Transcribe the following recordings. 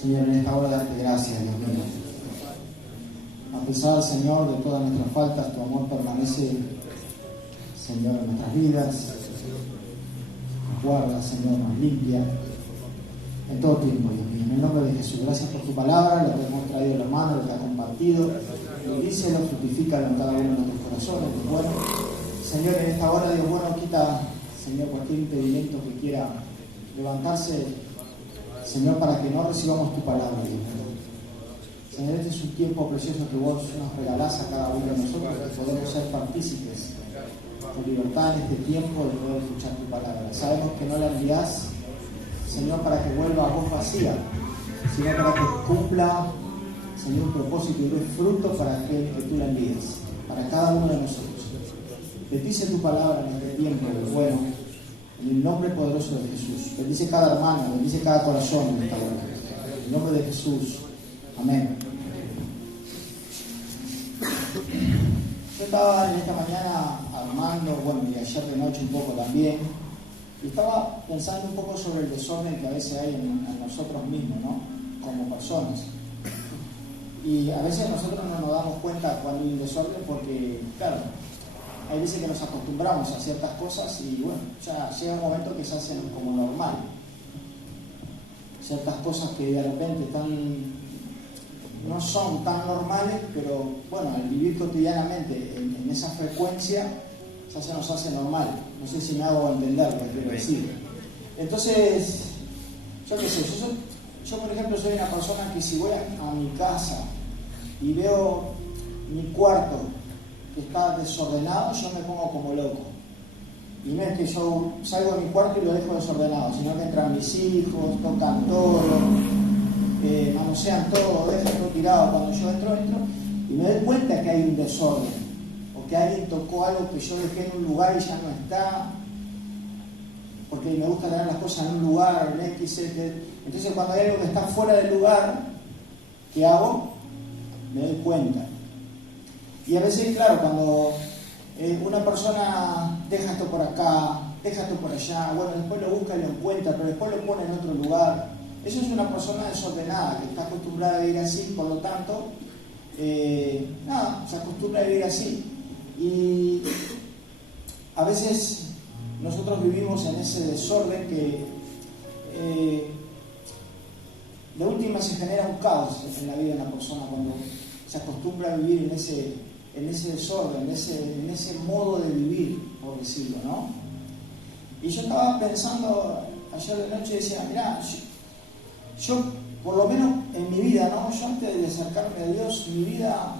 Señor, en esta hora darte gracias, Dios mío. A pesar, Señor, de todas nuestras faltas, tu amor permanece, Señor, en nuestras vidas. Nos guarda, Señor, nos limpia. En todo tiempo, Dios mío. En el nombre de Jesús, gracias por tu palabra, lo que hemos traído a la mano, lo que ha compartido. Bendícelo, fructifícalo en cada uno de nuestros corazones, Dios bueno. Señor, en esta hora, Dios bueno, quita, Señor, cualquier impedimento que quiera levantarse, Señor, para que no recibamos tu palabra, Dios mío. Señor, este es un tiempo precioso que vos nos regalás a cada uno de nosotros, que podemos ser partícipes con libertad en este tiempo de poder escuchar tu palabra. Sabemos que no la envías, Señor, para que vuelva a vos vacía, sino para que cumpla, Señor, un propósito y dé fruto para aquel que tú la envíes, para cada uno de nosotros. Bendice tu palabra en este tiempo, bueno, en el nombre poderoso de Jesús. Bendice cada hermano, bendice cada corazón en esta hora. En el nombre de Jesús. Amén. Yo estaba en esta mañana armando, bueno, y ayer de noche un poco también, y estaba pensando un poco sobre el desorden que a veces hay en nosotros mismos, ¿no? Como personas. Y a veces nosotros no nos damos cuenta cuando hay un desorden porque, claro, hay veces que nos acostumbramos a ciertas cosas y bueno, ya llega un momento que se hacen como normal. Ciertas cosas que de repente no son tan normales, pero bueno, al vivir cotidianamente en esa frecuencia ya se nos hace normal. No sé si me hago entender lo que quiero decir. Entonces, yo qué sé, yo por ejemplo soy una persona que si voy a mi casa y veo mi cuarto que está desordenado, yo me pongo como loco. Y no es que yo salgo de mi cuarto y lo dejo desordenado, sino que entran mis hijos, tocan todo, manosean todo, dejan todo tirado. Cuando yo entro y me doy cuenta que hay un desorden, o que alguien tocó algo que yo dejé en un lugar y ya no está, porque me gusta tener las cosas en un lugar, en X, entonces cuando hay algo que está fuera del lugar, ¿qué hago? Me doy cuenta. Y a veces, claro, cuando una persona deja esto por acá, deja esto por allá, bueno, después lo busca y lo encuentra, pero después lo pone en otro lugar. Eso es una persona desordenada, que está acostumbrada a vivir así, por lo tanto, se acostumbra a vivir así. Y a veces nosotros vivimos en ese desorden que de última se genera un caos en la vida de una persona cuando se acostumbra a vivir en ese desorden, en ese modo de vivir, por decirlo, ¿no? Y yo estaba pensando ayer de noche y decía, mirá, yo por lo menos en mi vida, ¿no? Yo antes de acercarme a Dios, mi vida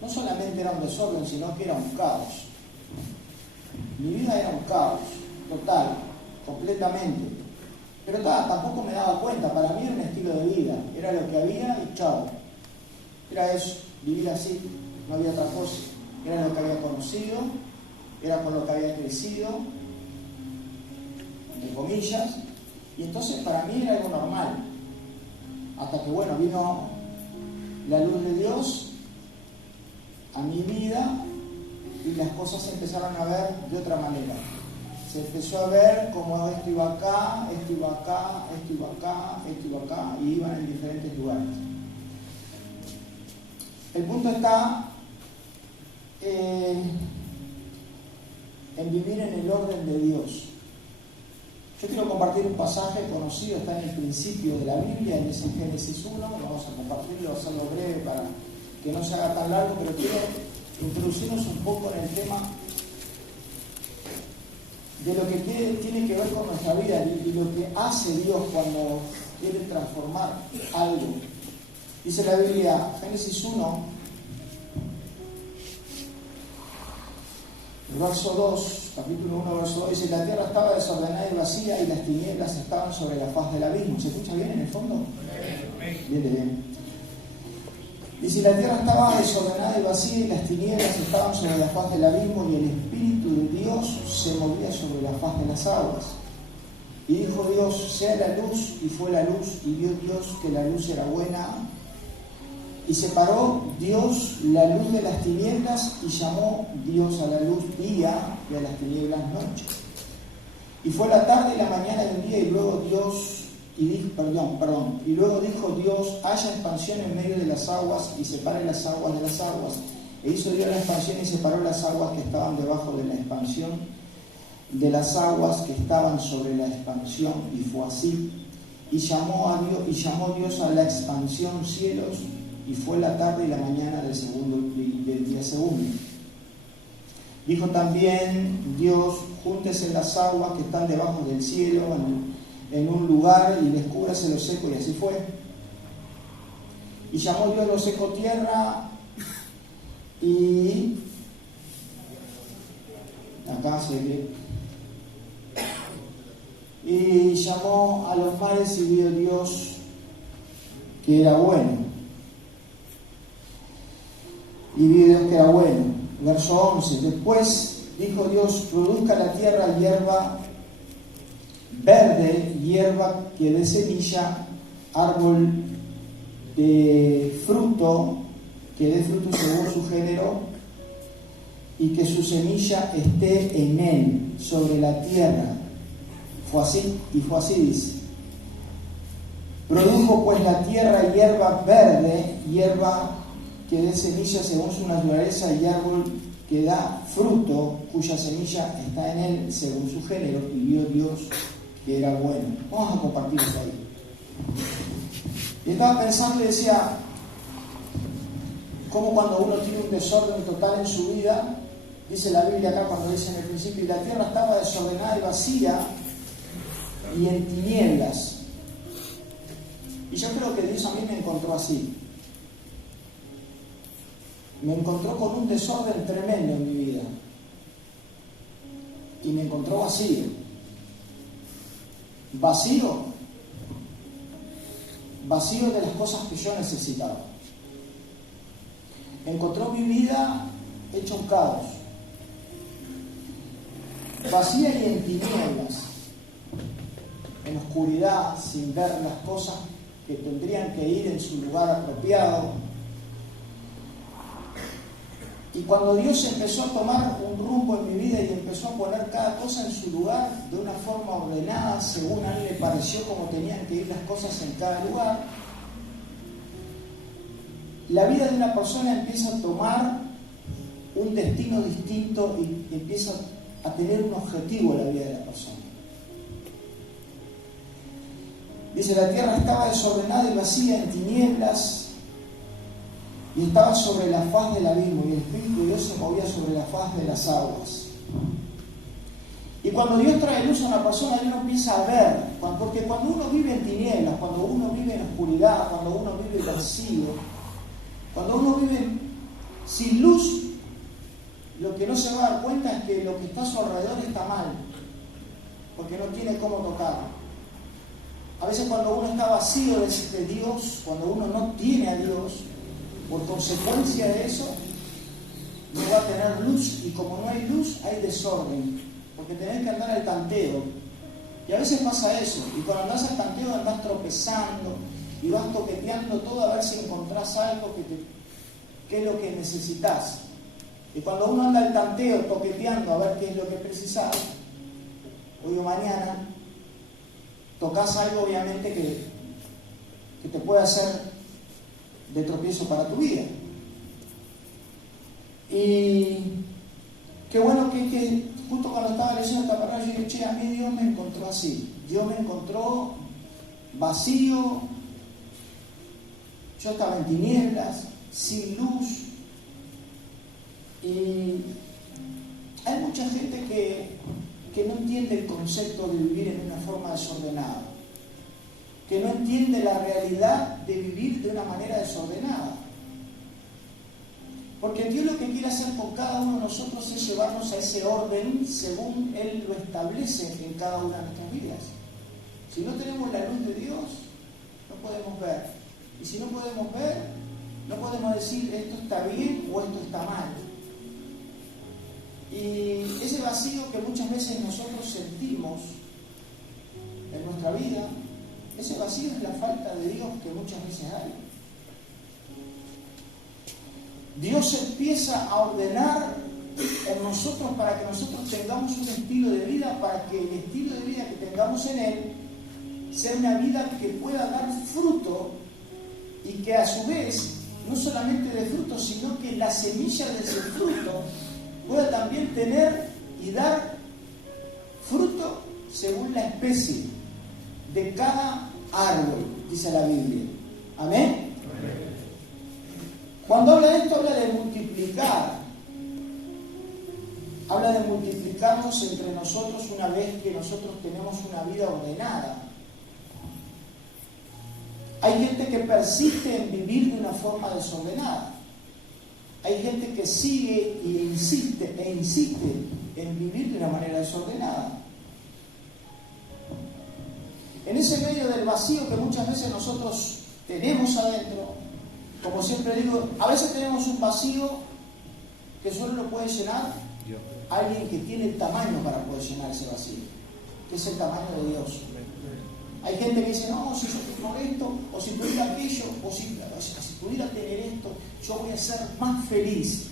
no solamente era un desorden, sino que era un caos. Mi vida era un caos, total, completamente. Pero tampoco me daba cuenta, para mí era un estilo de vida, era lo que había y chao. Era eso, vivir así, no había otra cosa. Era lo que había conocido, era con lo que había crecido, entre comillas, y entonces para mí era algo normal. Hasta que bueno, vino la luz de Dios a mi vida y las cosas se empezaron a ver de otra manera. Se empezó a ver como esto iba acá, esto iba acá, esto iba acá, esto iba acá, y iban en diferentes lugares. El punto está en vivir en el orden de Dios. Yo quiero compartir un pasaje conocido, está en el principio de la Biblia, es en Génesis 1, vamos a compartirlo, a hacerlo breve para que no se haga tan largo, pero quiero introducirnos un poco en el tema de lo que tiene que ver con nuestra vida y lo que hace Dios cuando quiere transformar algo. Dice la Biblia, Génesis 1, verso 2, capítulo 1, verso 2, dice, la tierra estaba desordenada y vacía y las tinieblas estaban sobre la faz del abismo. ¿Se escucha bien en el fondo? Bien. Dice, la tierra estaba desordenada y vacía y las tinieblas estaban sobre la faz del abismo y el Espíritu de Dios se movía sobre la faz de las aguas. Y dijo Dios, sea la luz, y fue la luz, y vio Dios que la luz era buena. Y separó Dios la luz de las tinieblas y llamó Dios a la luz día y a las tinieblas noche. Y fue la tarde y la mañana de un día y luego Dios Y luego dijo Dios: haya expansión en medio de las aguas y separe las aguas de las aguas. E hizo Dios la expansión y separó las aguas que estaban debajo de la expansión de las aguas que estaban sobre la expansión, y fue así. Y llamó Dios a la expansión cielos, y fue la tarde y la mañana del día segundo. Dijo también Dios: júntese las aguas que están debajo del cielo en un lugar, y descúbrase lo seco, y así fue. Y llamó Dios lo seco tierra, y acá se ve. Y llamó a los mares, y vio Dios que era bueno. Y vio Dios que era bueno. Verso 11. Después dijo Dios: produzca la tierra hierba verde, hierba que dé semilla, árbol de fruto, que dé fruto según su género, y que su semilla esté en él, sobre la tierra. Fue así, y fue así, dice. Produjo pues la tierra hierba verde, hierba que dé semilla según su naturaleza, y árbol que da fruto, cuya semilla está en él según su género, y vio Dios que era bueno. Vamos a compartir esto ahí. Y estaba pensando y decía, como cuando uno tiene un desorden total en su vida, dice la Biblia acá cuando dice en el principio: y la tierra estaba desordenada y vacía y en tinieblas. Y yo creo que Dios a mí me encontró así. Me encontró con un desorden tremendo en mi vida. Y me encontró vacío. Vacío de las cosas que yo necesitaba. Encontró mi vida hecha un caos. Vacía y en tinieblas. En oscuridad, sin ver las cosas que tendrían que ir en su lugar apropiado. Y cuando Dios empezó a tomar un rumbo en mi vida y empezó a poner cada cosa en su lugar de una forma ordenada, según a mí me pareció como tenían que ir las cosas en cada lugar, la vida de una persona empieza a tomar un destino distinto y empieza a tener un objetivo en la vida de la persona. Dice: la tierra estaba desordenada y vacía en tinieblas, y estaba sobre la faz del abismo, y el Espíritu de Dios se movía sobre la faz de las aguas. Y cuando Dios trae luz a una persona, Dios empieza a ver, porque cuando uno vive en tinieblas, cuando uno vive en oscuridad, cuando uno vive vacío, cuando uno vive sin luz, lo que no se va a dar cuenta es que lo que está a su alrededor está mal, porque no tiene cómo tocar. A veces cuando uno está vacío de Dios, cuando uno no tiene a Dios, por consecuencia de eso, no va a tener luz, y como no hay luz, hay desorden, porque tenés que andar al tanteo. Y a veces pasa eso, y cuando andás al tanteo andás tropezando, y vas toqueteando todo a ver si encontrás algo que es lo que necesitas. Y cuando uno anda al tanteo, toqueteando a ver qué es lo que precisás, hoy o mañana, tocas algo obviamente que te puede hacer de tropiezo para tu vida. Y qué bueno que justo cuando estaba leyendo esta palabra, yo dije: che, a mí Dios me encontró así. Dios me encontró vacío, yo estaba en tinieblas, sin luz. Y hay mucha gente que no entiende el concepto de vivir en una forma desordenada, que no entiende la realidad de vivir de una manera desordenada. Porque Dios lo que quiere hacer con cada uno de nosotros es llevarnos a ese orden según Él lo establece en cada una de nuestras vidas. Si no tenemos la luz de Dios, no podemos ver. Y si no podemos ver, no podemos decir esto está bien o esto está mal. Y ese vacío que muchas veces nosotros sentimos en nuestra vida, ese vacío es la falta de Dios que muchas veces hay. Dios empieza a ordenar en nosotros para que nosotros tengamos un estilo de vida, para que el estilo de vida que tengamos en Él sea una vida que pueda dar fruto y que a su vez, no solamente de fruto, sino que la semilla de ese fruto pueda también tener y dar fruto según la especie de cada árbol, dice la Biblia. ¿Amén? Cuando habla de esto, habla de multiplicar. Habla de multiplicarnos entre nosotros una vez que nosotros tenemos una vida ordenada. Hay gente que persiste en vivir de una forma desordenada. Hay gente que sigue e insiste en vivir de una manera desordenada. En ese medio del vacío que muchas veces nosotros tenemos adentro, como siempre digo, a veces tenemos un vacío que solo lo puede llenar alguien que tiene el tamaño para poder llenar ese vacío, que es el tamaño de Dios. Hay gente que dice, no, si yo tengo esto, o si tuviera aquello, o si pudiera tener esto, yo voy a ser más feliz,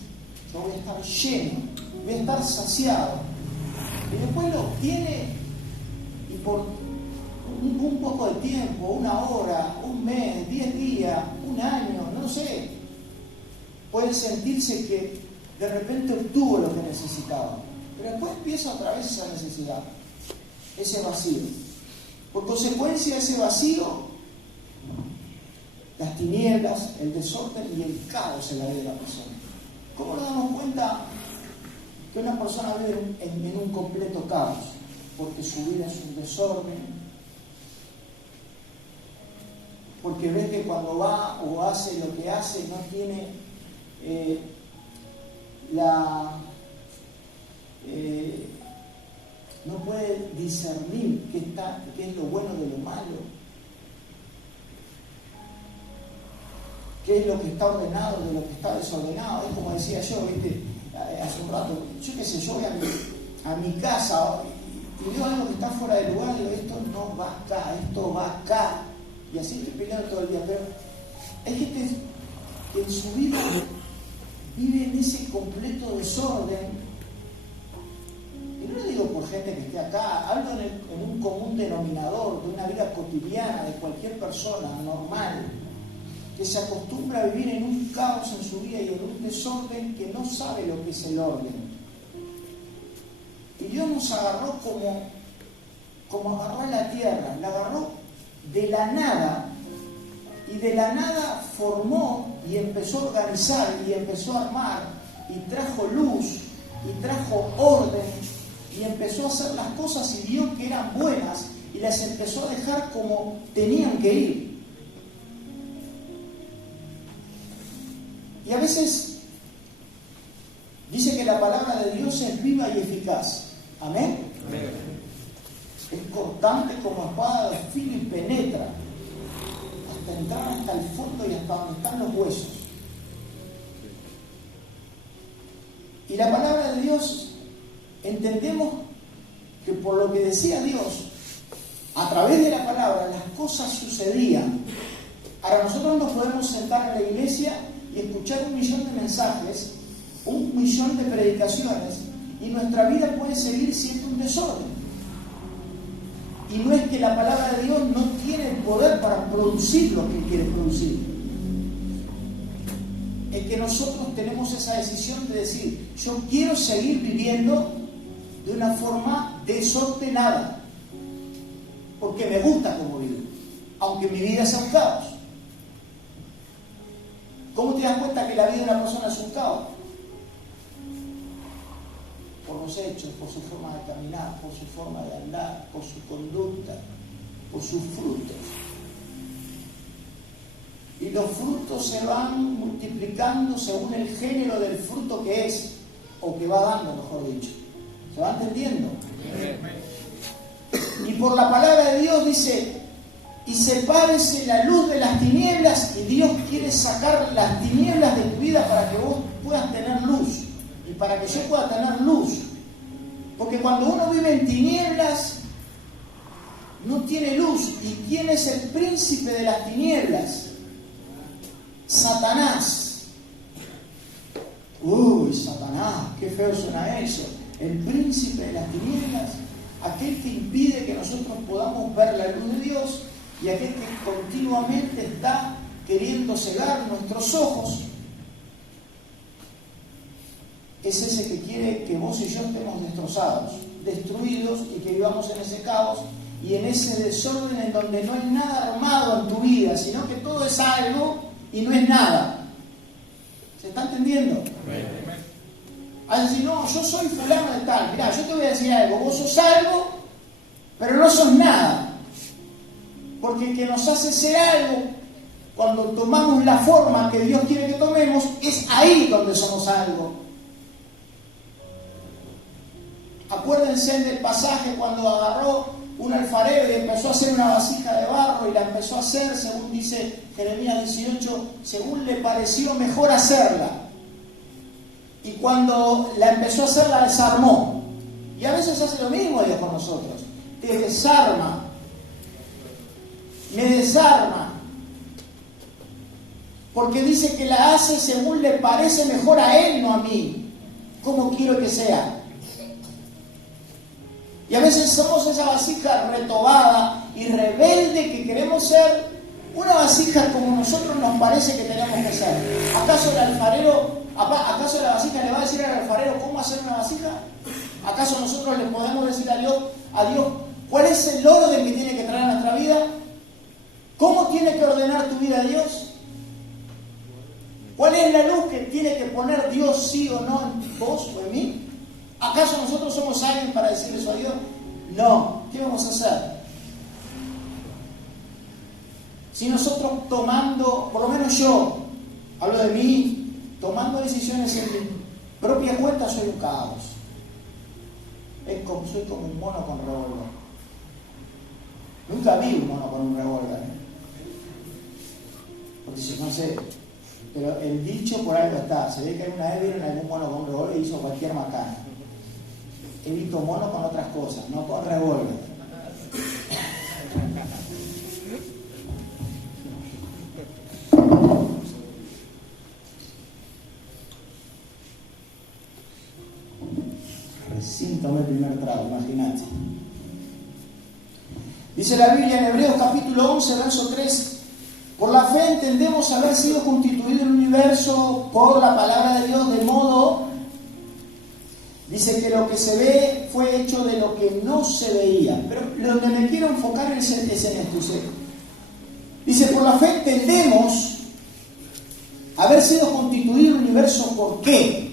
yo voy a estar lleno, voy a estar saciado. Y después lo obtiene y por un poco de tiempo, una hora, un mes, 10 días, un año, no sé, puede sentirse que de repente obtuvo lo que necesitaba. Pero después empieza otra vez esa necesidad, ese vacío. Por consecuencia de ese vacío, las tinieblas, el desorden y el caos en la vida de la persona. ¿Cómo nos damos cuenta que una persona vive en un completo caos? Porque su vida es un desorden. Porque ves que cuando va o hace lo que hace no tiene no puede discernir qué es lo bueno de lo malo, qué es lo que está ordenado de lo que está desordenado. Es como decía yo, ¿viste? Hace un rato, yo qué sé, yo voy a mi casa y veo algo que está fuera de lugar y digo, esto no va acá, esto va acá. Y así estoy peleando todo el día, pero hay gente que en su vida vive en ese completo desorden. Y no lo digo por gente que esté acá, hablo en un común denominador de una vida cotidiana de cualquier persona normal, que se acostumbra a vivir en un caos en su vida y en un desorden que no sabe lo que es el orden. Y Dios nos agarró como agarró a la tierra, la agarró de la nada, y de la nada formó y empezó a organizar y empezó a armar y trajo luz y trajo orden y empezó a hacer las cosas y vio que eran buenas y las empezó a dejar como tenían que ir. Y a veces dice que la palabra de Dios es viva y eficaz. Amén. Amén. Es cortante como espada de filo y penetra hasta entrar hasta el fondo y hasta donde están los huesos. Y la palabra de Dios, entendemos que por lo que decía Dios, a través de la palabra las cosas sucedían. Ahora nosotros nos podemos sentar en la iglesia y escuchar 1.000.000 de mensajes, 1.000.000 de predicaciones, y nuestra vida puede seguir siendo un desorden. Y no es que la palabra de Dios no tiene el poder para producir lo que Él quiere producir. Es que nosotros tenemos esa decisión de decir, yo quiero seguir viviendo de una forma desordenada, porque me gusta como vivo, aunque mi vida sea un caos. ¿Cómo te das cuenta que la vida de una persona es un caos? Por los hechos, por su forma de caminar, por su forma de andar, por su conducta, por sus frutos. Y los frutos se van multiplicando según el género del fruto que es, o que va dando, mejor dicho. ¿Se va entendiendo? Y por la palabra de Dios dice, y sepárese la luz de las tinieblas, y Dios quiere sacar las tinieblas de tu vida para que vos puedas tener luz. Y para que yo pueda tener luz. Porque cuando uno vive en tinieblas, no tiene luz. ¿Y quién es el príncipe de las tinieblas? Satanás. Uy, Satanás, qué feo suena eso. El príncipe de las tinieblas aquel que impide que nosotros podamos ver la luz de Dios y aquel que continuamente está queriendo cegar nuestros ojos. Es ese que quiere que vos y yo estemos destrozados, destruidos y que vivamos en ese caos y en ese desorden en donde no hay nada armado en tu vida, sino que todo es algo y no es nada. ¿Se está entendiendo? A decir, no, yo soy fulano de tal. Mirá, yo te voy a decir algo, vos sos algo, pero no sos nada. Porque el que nos hace ser algo, cuando tomamos la forma que Dios quiere que tomemos, es ahí donde somos algo. Acuérdense del pasaje cuando agarró un alfarero y empezó a hacer una vasija de barro y la empezó a hacer, según dice Jeremías 18, según le pareció mejor hacerla. Y cuando la empezó a hacer, la desarmó. Y a veces hace lo mismo Dios con nosotros. Te desarma. Me desarma. Porque dice que la hace según le parece mejor a Él, no a mí. Como quiero que sea. Y a veces somos esa vasija retobada y rebelde que queremos ser una vasija como nosotros nos parece que tenemos que ser. ¿Acaso la vasija le va a decir al alfarero cómo hacer una vasija? ¿Acaso nosotros le podemos decir a Dios cuál es el orden que tiene que traer a nuestra vida? ¿Cómo tiene que ordenar tu vida Dios? ¿Cuál es la luz que tiene que poner Dios sí o no en vos o en mí? ¿Acaso nosotros somos alguien para decir eso a Dios? No. ¿Qué vamos a hacer? Si nosotros tomando, por lo menos yo, hablo de mí, tomando decisiones en mi propia cuenta, soy un caos. Soy como un mono con revólver. Nunca vi un mono con un revólver. Porque si no sé, pero el dicho por algo está. Se ve que alguna vez vieron algún mono con un revólver y hizo cualquier macana. He visto monos con otras cosas, no con revólver. Recién tomé el primer trago, imagínate. Dice la Biblia en Hebreos capítulo 11, verso 3: por la fe entendemos haber sido constituido el universo por la palabra de Dios, de modo, dice que lo que se ve fue hecho de lo que no se veía. Pero donde me quiero enfocar es en esto. Dice, por la fe entendemos haber sido constituido el universo. ¿Por qué?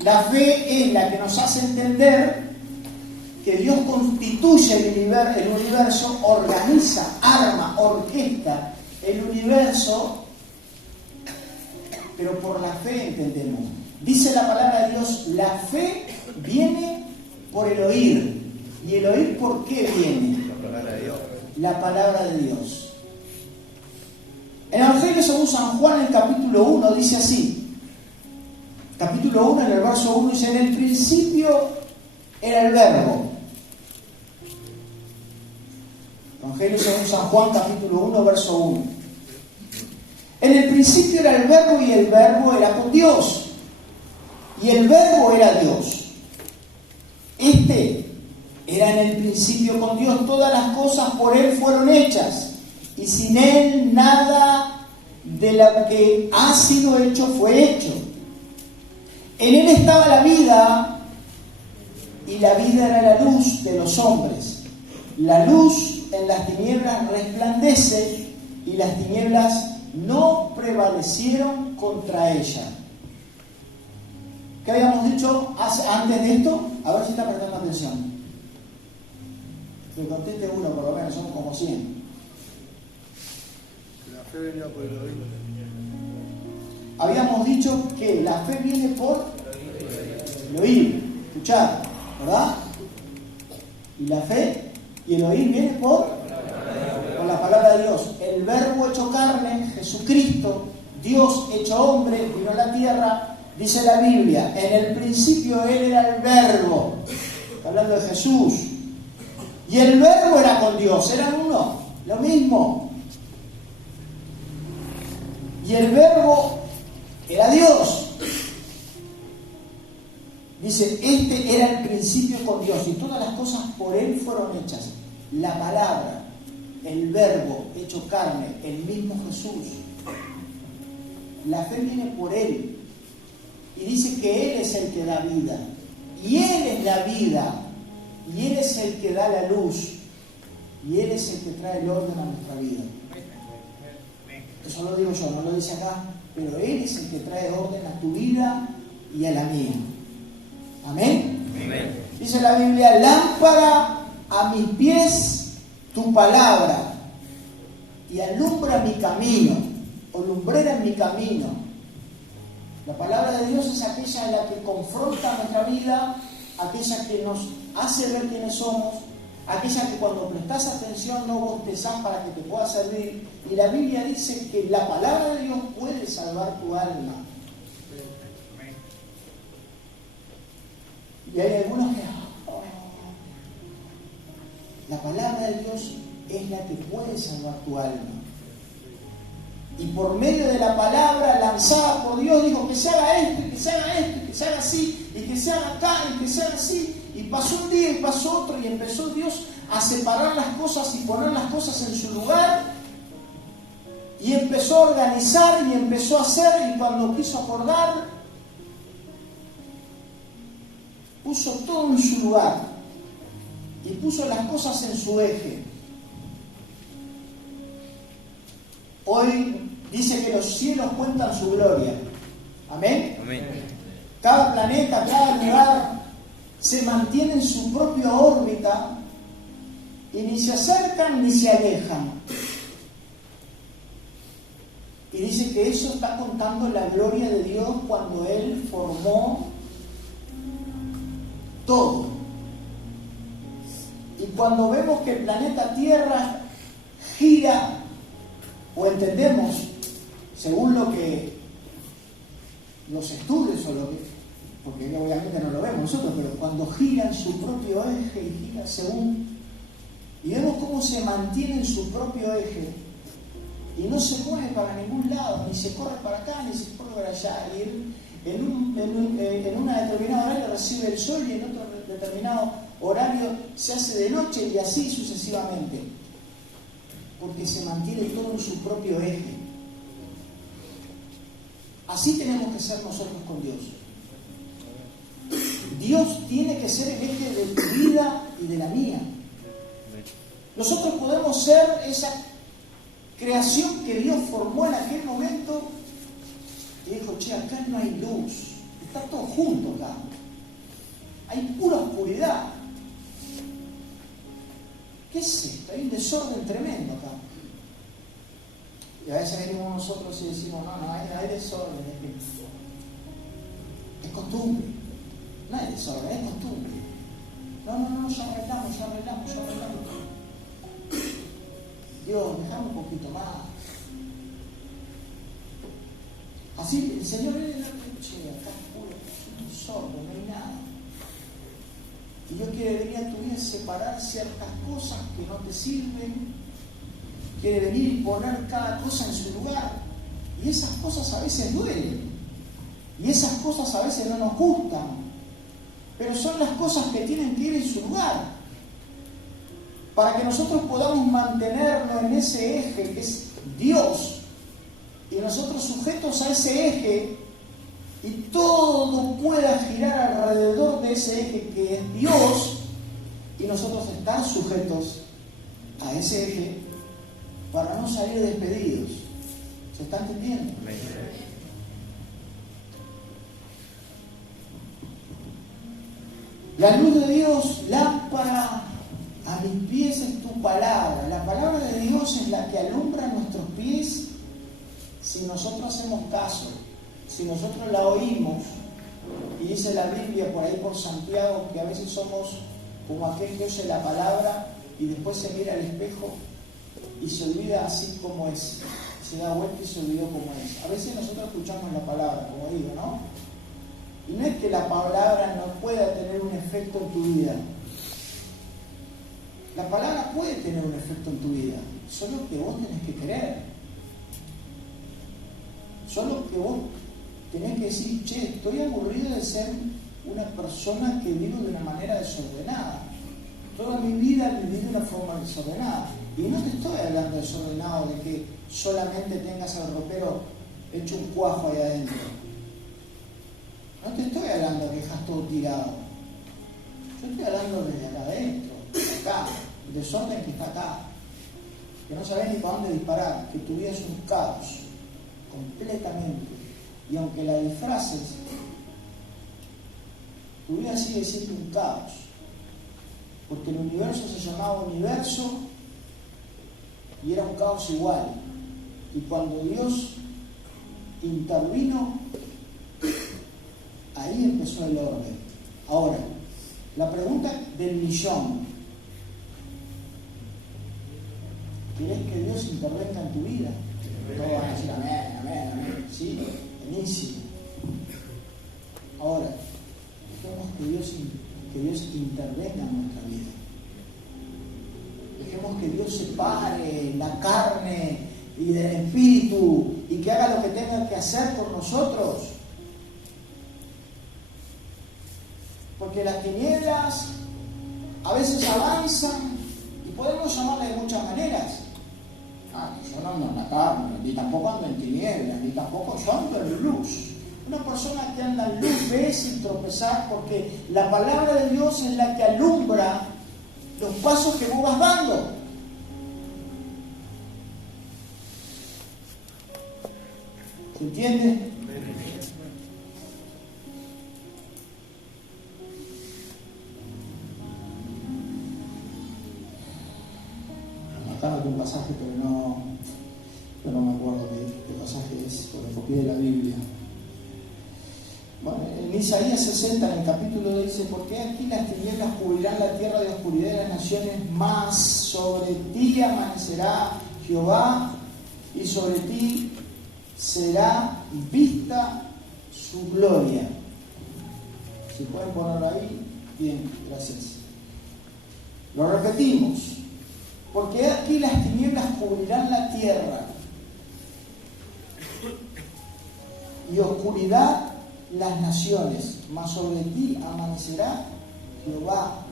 La fe es la que nos hace entender que Dios constituye el universo, organiza, arma, orquesta el universo, pero por la fe entendemos. Dice la palabra de Dios, la fe viene por el oír. ¿Y el oír por qué viene? La palabra de Dios. La palabra de Dios. En el Evangelio según San Juan, en el capítulo 1, dice así. Capítulo 1, en el verso 1, dice, en el principio era el verbo. Evangelio según San Juan, capítulo 1, verso 1. En el principio era el verbo y el verbo era con Dios. Y el verbo era Dios. Este era en el principio con Dios. Todas las cosas por Él fueron hechas. Y sin Él nada de lo que ha sido hecho fue hecho. En Él estaba la vida y la vida era la luz de los hombres. La luz en las tinieblas resplandece y las tinieblas no prevalecieron contra ella. ¿Qué habíamos dicho antes de esto? A ver si está prestando atención. Que conteste uno por lo menos, somos como 100. La fe venía por el oído. Habíamos dicho que la fe viene por el oír, escuchar, ¿verdad? Y la fe y el oír viene por la palabra de Dios. El verbo hecho carne, Jesucristo, Dios hecho hombre, vino a la tierra. Dice la Biblia, en el principio Él era el verbo. Está hablando de Jesús. Y el verbo era con Dios, eran uno, lo mismo. Y el verbo era Dios. Dice, este era el principio con Dios y todas las cosas por Él fueron hechas. La palabra, el verbo hecho carne, el mismo Jesús. La fe viene por Él. Y dice que Él es el que da vida. Y Él es la vida. Y Él es el que da la luz. Y Él es el que trae el orden a nuestra vida. Eso lo digo yo, no lo dice acá. Pero Él es el que trae orden a tu vida y a la mía. Amén. Amén. Dice la Biblia, lámpara a mis pies tu palabra y alumbra mi camino, o lumbrera en mi camino. La palabra de Dios es aquella en la que confronta nuestra vida, aquella que nos hace ver quiénes somos, aquella que cuando prestas atención no bostezás para que te pueda servir. Y la Biblia dice que la palabra de Dios puede salvar tu alma. Y hay algunos que... La palabra de Dios es la que puede salvar tu alma. Y por medio de la palabra lanzada por Dios, dijo que se haga esto, y que se haga esto, y que se haga así, y que se haga acá, y que se haga así. Y pasó un día y pasó otro, y empezó Dios a separar las cosas y poner las cosas en su lugar. Y empezó a organizar y empezó a hacer, y cuando quiso acordar, puso todo en su lugar y puso las cosas en su eje. Hoy dice que los cielos cuentan su gloria. Amén. Amén. Cada planeta, cada lugar se mantiene en su propia órbita y ni se acercan ni se alejan. Y dice que eso está contando la gloria de Dios cuando Él formó todo. Y cuando vemos que el planeta Tierra gira, o entendemos, según lo que los estudios o lo que, porque obviamente no lo vemos nosotros, pero cuando gira en su propio eje y gira según, y vemos cómo se mantiene en su propio eje y no se mueve para ningún lado, ni se corre para acá, ni se corre para allá, y él en una determinada horario recibe el sol y en otro determinado horario se hace de noche y así sucesivamente, porque se mantiene todo en su propio eje. Así tenemos que ser nosotros con Dios. Dios tiene que ser el eje de tu vida y de la mía. Nosotros podemos ser esa creación que Dios formó en aquel momento y dijo, che, acá no hay luz, está todo junto acá, hay pura oscuridad. ¿Qué es esto? Hay un desorden tremendo acá. Y a veces venimos nosotros y decimos, no hay desorden, es costumbre. No hay desorden, es costumbre. No, ya arreglamos. Dios, dejame un poquito más. Así el Señor viene y dice, che, acá es puro, es un sordo, no hay nada. Y Dios quiere venir a tu vida y separar ciertas cosas que no te sirven. Quiere venir y poner cada cosa en su lugar. Y esas cosas a veces duelen. Y esas cosas a veces no nos gustan. Pero son las cosas que tienen que ir en su lugar. Para que nosotros podamos mantenernos en ese eje que es Dios. Y nosotros sujetos a ese eje. Y todo pueda girar alrededor de ese eje que es Dios. Y nosotros estar sujetos a ese eje para no salir despedidos. ¿Se está entendiendo? La luz de Dios, lámpara a mis pies es tu palabra. La palabra de Dios es la que alumbra nuestros pies si nosotros hacemos caso, si nosotros la oímos. Y dice la Biblia por ahí por Santiago que a veces somos como aquel que oye la palabra y después se mira al espejo y se olvida así como es, se da vuelta y se olvidó como es. A veces nosotros escuchamos la palabra, como digo, ¿no? Y no es que la palabra no pueda tener un efecto en tu vida. La palabra puede tener un efecto en tu vida, solo que vos tenés que creer. Solo que vos tenés que decir, che, estoy aburrido de ser una persona que vive de una manera desordenada. Toda mi vida viví de una forma desordenada. Y no te estoy hablando de desordenado, de que solamente tengas el ropero hecho un cuajo ahí adentro. No te estoy hablando de que dejas todo tirado. Yo estoy hablando desde acá adentro, de acá, el desorden que está acá. Que no sabes ni para dónde disparar, que tu vida es un caos, completamente. Y aunque la disfraces, tu vida sigue siendo un caos. Porque el universo se llamaba universo y era un caos igual. Y cuando Dios intervino, ahí empezó el orden. Ahora, la pregunta del millón. ¿Querés que Dios intervenga en tu vida? Todos van a decir amén, amén, amén. Sí, buenísimo. Ahora, dejemos que Dios intervenga en nuestra vida. Dejemos que Dios separe la carne y del espíritu y que haga lo que tenga que hacer por nosotros. Porque las tinieblas a veces avanzan y podemos llamarle de muchas maneras. Yo no ando en la carne, ni tampoco ando en tinieblas, ni tampoco yo ando en luz. Una persona que anda en luz ve sin tropezar, porque la palabra de Dios es la que alumbra los pasos que vos vas dando. ¿Se entiende? Acá hay un pasaje, pero no me acuerdo qué pasaje es, porque copié de la Biblia. Bueno, en Isaías 60, en el capítulo dice: porque aquí las tinieblas cubrirán la tierra de oscuridad de las naciones, mas sobre ti amanecerá Jehová, y sobre ti será vista su gloria. Si pueden ponerlo ahí, bien, gracias. Lo repetimos: porque aquí las tinieblas cubrirán la tierra, y oscuridad las naciones, mas sobre ti amanecerá Jehová,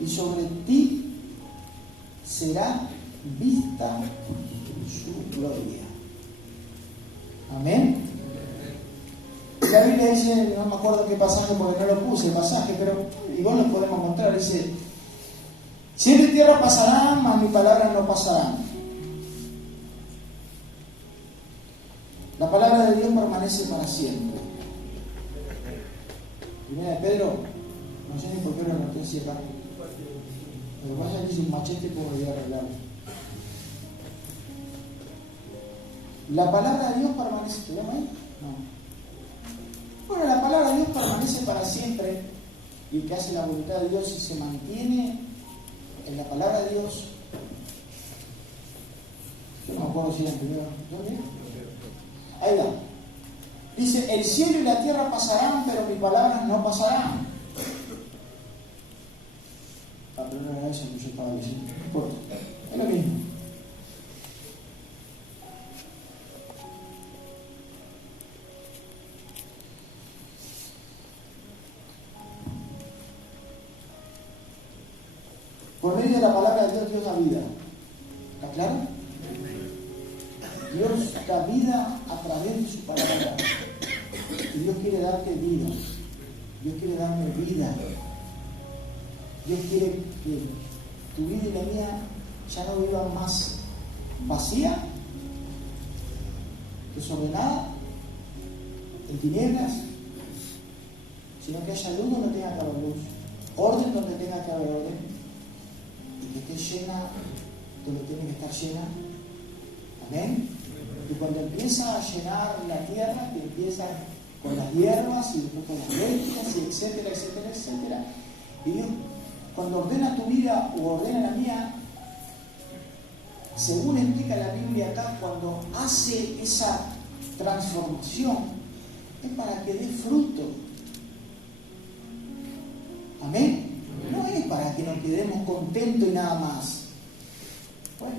y sobre ti será vista su gloria. Amén. La Biblia dice, no me acuerdo qué pasaje porque no lo puse el pasaje, pero igual lo podemos encontrar. Dice: cielo y tierra pasarán, mas mis palabras no pasarán. La palabra de Dios permanece para siempre. Primera de Pedro, no sé ni por qué lo anoté así acá, pero vaya que sin machete puedo ir a arreglarlo. La palabra de Dios permanece, ¿te llama ahí? No. Bueno, la palabra de Dios permanece para siempre, y el que hace la voluntad de Dios y se mantiene en la palabra de Dios. Yo no me acuerdo si era en primero. ¿Dónde? Ahí va. Dice: el cielo y la tierra pasarán, pero mis palabras no pasarán. La primera vez que yo estaba diciendo, no importa, es lo mismo. Por medio de la palabra de Dios, Dios da vida. ¿Está claro? Dios da vida a través de su palabra. Y Dios quiere darte vida. Dios quiere darme vida. Dios quiere que tu vida y la mía ya no vivan más vacía, desordenada, en tinieblas, sino que haya luz donde tenga que haber luz, orden donde tenga que haber orden, y que esté llena donde tiene que estar llena. Amén. Y cuando empieza a llenar la tierra, que empieza con las hierbas y después con las bestias, y etcétera, etcétera, etcétera. Y Dios, cuando ordena tu vida o ordena la mía, según explica la Biblia acá, cuando hace esa transformación, es para que dé fruto. Amén. No es para que nos quedemos contentos y nada más. Bueno,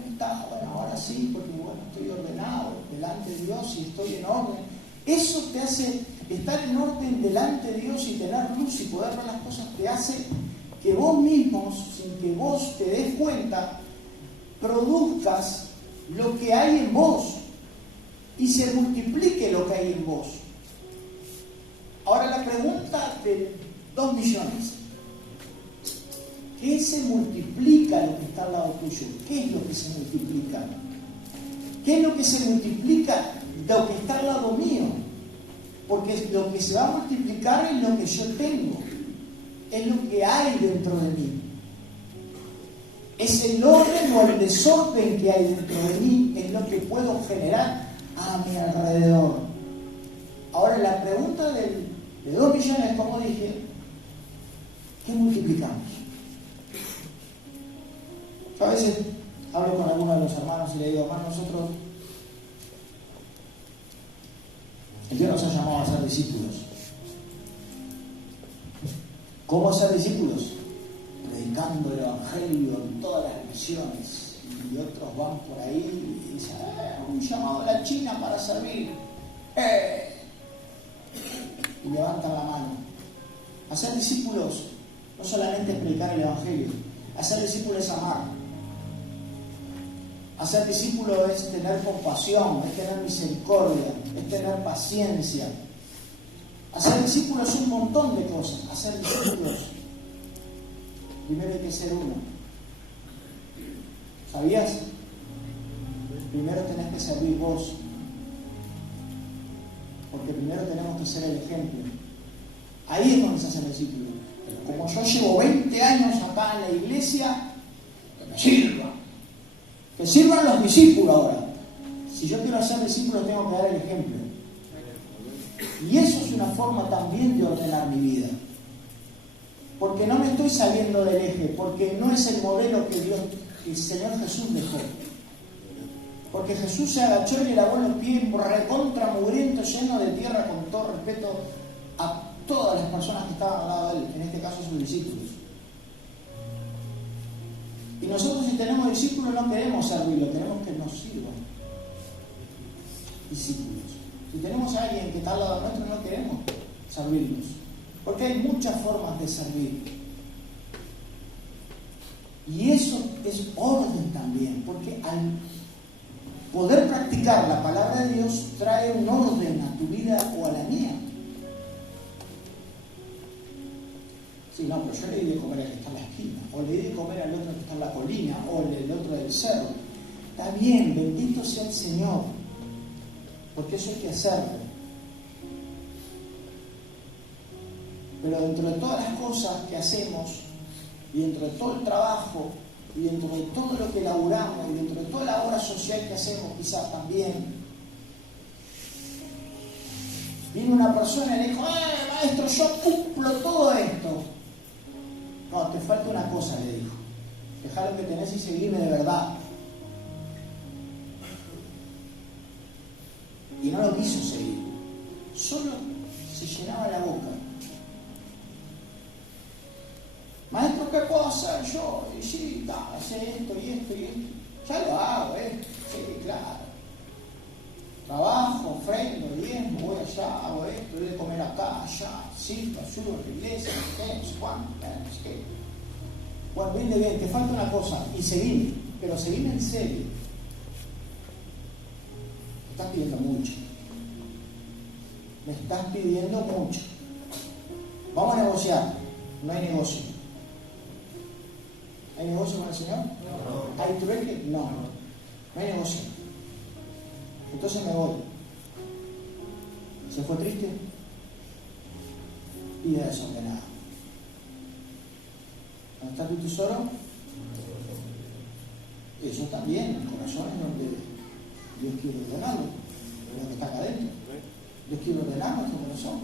ahora sí, porque bueno, estoy ordenado delante de Dios y estoy en orden. Eso te hace estar en orden delante de Dios y tener luz y poder ver las cosas te hace que vos mismos, sin que vos te des cuenta, produzcas lo que hay en vos y se multiplique lo que hay en vos. Ahora la pregunta de 2 millones. ¿Qué se multiplica lo que está al lado tuyo? ¿Qué es lo que se multiplica? ¿Qué es lo que se multiplica lo que está al lado mío? Porque lo que se va a multiplicar es lo que yo tengo, es lo que hay dentro de mí. Es el orden o el desorden que hay dentro de mí, es lo que puedo generar a mi alrededor. Ahora la pregunta de 2 millones, como dije, ¿qué multiplicamos? Yo a veces hablo con algunos de los hermanos y le digo, hermano, nosotros, Dios nos ha llamado a ser discípulos. ¿Cómo ser discípulos? Predicando el Evangelio en todas las naciones. Y otros van por ahí y dicen, un llamado a la China para servir. Y levantan la mano. Hacer discípulos no solamente es predicar el Evangelio. Hacer discípulos es amar. Hacer discípulo es tener compasión, es tener misericordia, es tener paciencia. Hacer discípulo es un montón de cosas. Hacer discípulos, primero hay que ser uno. ¿Sabías? Primero tenés que servir vos. Porque primero tenemos que ser el ejemplo. Ahí es donde se hace el discípulo. Pero como yo llevo 20 años acá en la iglesia, que me sirva. Que sirvan los discípulos ahora. Si yo quiero hacer discípulos, tengo que dar el ejemplo. Y eso es una forma también de ordenar mi vida. Porque no me estoy saliendo del eje, porque no es el modelo que el Señor Jesús dejó. Porque Jesús se agachó y le lavó los pies recontra mugriento, lleno de tierra, con todo respeto a todas las personas que estaban al lado de él, en este caso sus discípulos. Y nosotros, si tenemos discípulos, no queremos servirlo, queremos que nos sirvan. Discípulos. Si tenemos a alguien que está al lado nuestro, no queremos servirlos. Porque hay muchas formas de servir. Y eso es orden también, porque al poder practicar la palabra de Dios trae un orden a tu vida o a la mía. Sí, no, pero yo le di de comer al que está en la esquina, o le di de comer al otro que está en la colina, o el otro del cerro. Está bien, bendito sea el Señor, porque eso hay que hacerlo. Pero dentro de todas las cosas que hacemos, y dentro de todo el trabajo, y dentro de todo lo que laburamos, y dentro de toda la obra social que hacemos, quizás también, vino una persona y le dijo, maestro, yo cumplo todo esto. No, te falta una cosa, le dijo. Dejá lo que tenés y seguirme de verdad. Y no lo quiso seguir. Solo se llenaba la boca. Maestro, ¿qué puedo hacer yo? Y sí, sé esto y esto y esto. Ya lo hago, sí, claro. Trabajo, ofrendo, diezmo, voy allá, hago esto, voy a comer acá, allá, sí, ayudo a la iglesia, no sé cuánto, no sé qué. Bueno, bien, te falta una cosa, y seguime, pero seguime en serio. Me estás pidiendo mucho. Me estás pidiendo mucho. Vamos a negociar. No hay negocio. ¿Hay negocio con el Señor? No. ¿Hay trueque? No. No hay negocio. Entonces me voy. ¿Se fue triste? Vida desordenada. ¿Dónde está tu tesoro? Eso también, el corazón es donde Dios quiere ordenarlo, lo que está acá adentro. Dios quiere ordenar nuestro corazón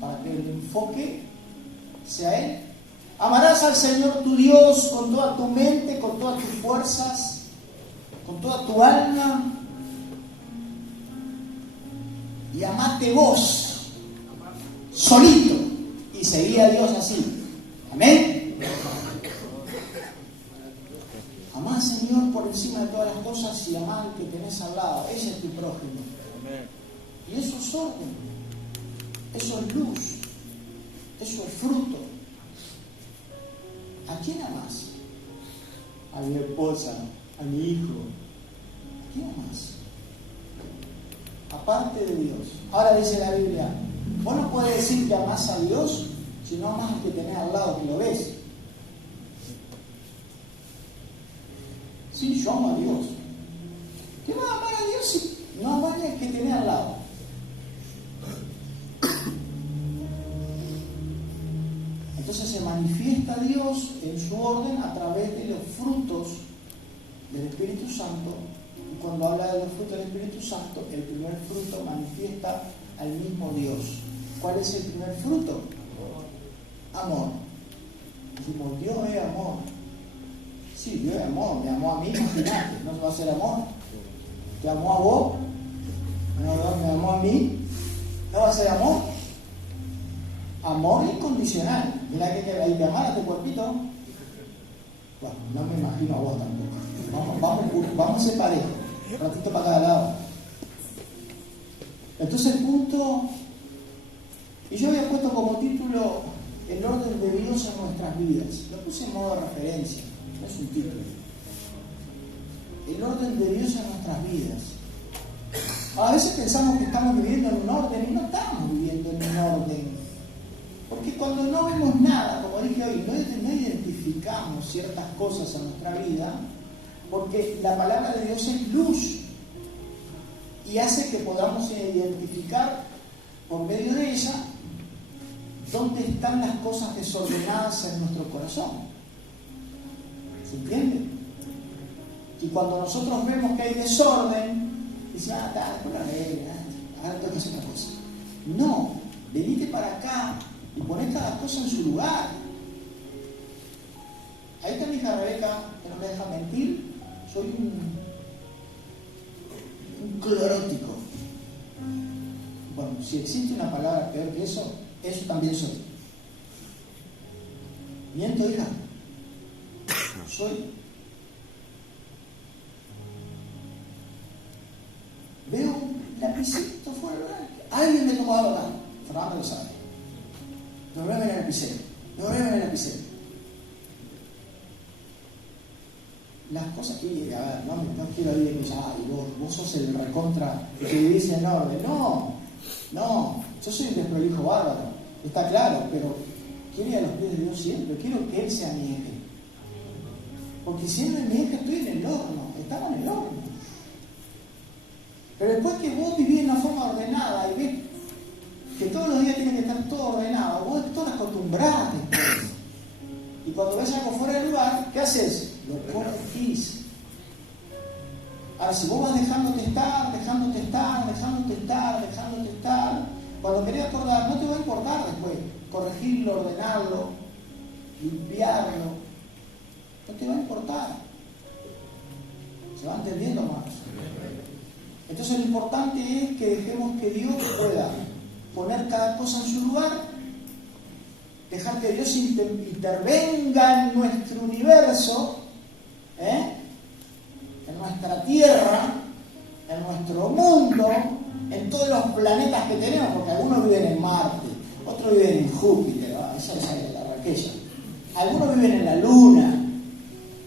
para que el enfoque sea Él. Amarás al Señor tu Dios con toda tu mente, con todas tus fuerzas, con toda tu alma. Y amate vos, solito, y seguí a Dios así. Amén. Amá al Señor por encima de todas las cosas y amá al que tenés al lado. Ese es tu prójimo. Y eso es orden. eso es luz, eso es fruto. ¿A quién amas? A mi esposa, a mi hijo. ¿A quién amas? Aparte de Dios. Ahora dice la Biblia, vos no puedes decir que amás a Dios si no amás al que tenés al lado, que lo ves. Sí, yo amo a Dios. ¿Qué vas a amar a Dios si no amás al que tenés al lado? Entonces se manifiesta Dios en su orden a través de los frutos del Espíritu Santo. Y cuando habla de los frutos del Espíritu Santo, el primer fruto manifiesta al mismo Dios. ¿Cuál es el primer fruto? Amor. Decimos, Dios es amor. Sí, Dios es amor. Me amó a mí, imagínate. ¿No va a ser amor? ¿Te amó a vos? ¿No me amó a mí? ¿No va a ser amor? Amor incondicional. Mira que hay que amar a tu cuerpito. Bueno, no me imagino a vos tampoco. Vamos a ser parejos. Un ratito para cada lado. Entonces el punto, y yo había puesto como título el orden de Dios en nuestras vidas. Lo puse en modo de referencia, no es un título. El orden de Dios en nuestras vidas. A veces pensamos que estamos viviendo en un orden y no estamos viviendo en un orden. Porque cuando no vemos nada, como dije hoy, no identificamos ciertas cosas en nuestra vida, porque la palabra de Dios es luz y hace que podamos identificar por medio de ella dónde están las cosas desordenadas en nuestro corazón. ¿Se entiende? Y cuando nosotros vemos que hay desorden, dice, por la regla, ahora tengo que hacer otra cosa. No, venite para acá y poné cada cosa en su lugar. Ahí está mi hija Rebeca, que no me deja mentir. Soy un clorótico. Bueno, si existe una palabra peor que eso también soy. ¿Miento, hija? Soy. Veo un lapicito fuera del lugar. Alguien me tomó algo acá. Fernando lo sabe. No me ven el lapicero. Las cosas que, a ver, no quiero ir y vos sos el recontra que vivís en orden. No, yo soy un desprolijo bárbaro, está claro, pero quiero ir a los pies de Dios siempre, quiero que Él sea mi eje. Porque si Él no es mi eje, estoy en el horno, estamos en el horno. Pero después que vos vivís en una forma ordenada y ves que todos los días tiene que estar todo ordenado, vos te acostumbrás después. Y cuando ves algo fuera del lugar, ¿qué haces? Lo corregís. Ahora, si vos vas dejándote estar, cuando querés acordar, no te va a importar después corregirlo, ordenarlo, limpiarlo. No te va a importar. ¿Se va entendiendo, más? Entonces lo importante es que dejemos que Dios pueda poner cada cosa en su lugar, dejar que Dios intervenga en nuestro universo, en nuestra tierra, en nuestro mundo, en todos los planetas que tenemos, porque algunos viven en Marte, otros viven en Júpiter, esa es la raquella. Algunos viven en la Luna,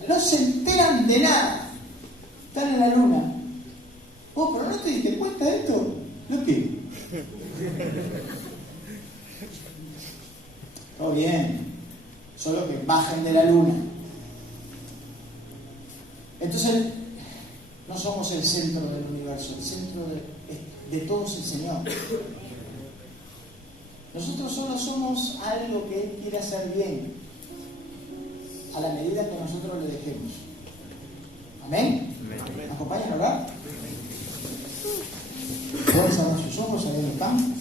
no se enteran de nada, están en la Luna. Pero ¿no te diste cuenta de esto? ¿Lo qué? Todo bien, solo que bajen de la Luna. Entonces, no somos el centro del universo, el centro de todo es el Señor. Nosotros solo somos algo que Él quiere hacer bien, a la medida que nosotros le dejemos. ¿Amén? ¿Me acompañan a orar? ¿Pueden cerrar sus ojos ahí en el campo?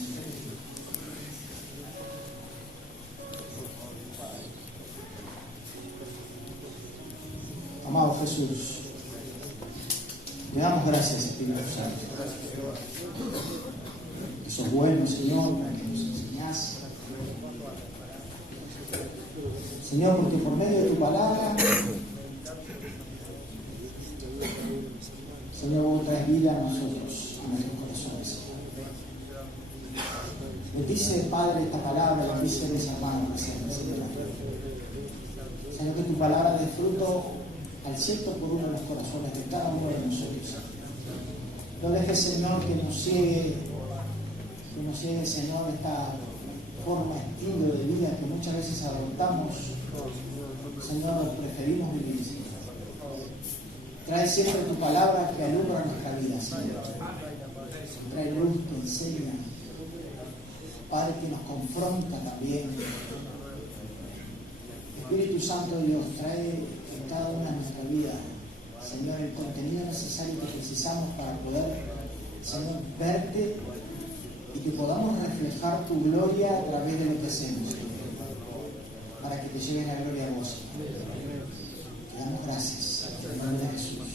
Amado Jesús, le damos gracias, Espíritu Santo. Que sos bueno, Señor, para que nos enseñás. Señor, porque por medio de tu palabra, Señor, vos traes vida a nosotros, a nuestros corazones. De ti Bendice, Padre, esta palabra, bendice a mis hermanos presentes, Señor. Señor, que tu palabra dé fruto al 100% en los corazones de cada uno de nosotros. No dejes, Señor, que nos ciegue, Señor, esta forma, estilo de vida que muchas veces adoptamos. Señor, preferimos vivir, Señor. Trae siempre tu palabra que alumbra nuestra vida, Señor. Trae luz, que enseña. Padre, que nos confronta también. Espíritu Santo de Dios, trae en cada una de nuestra vida, Señor, el contenido necesario que precisamos para poder, Señor, verte y que podamos reflejar tu gloria a través de lo que hacemos, Señor, para que te llegue la gloria a vos, Señor. Te damos gracias en el nombre de Jesús.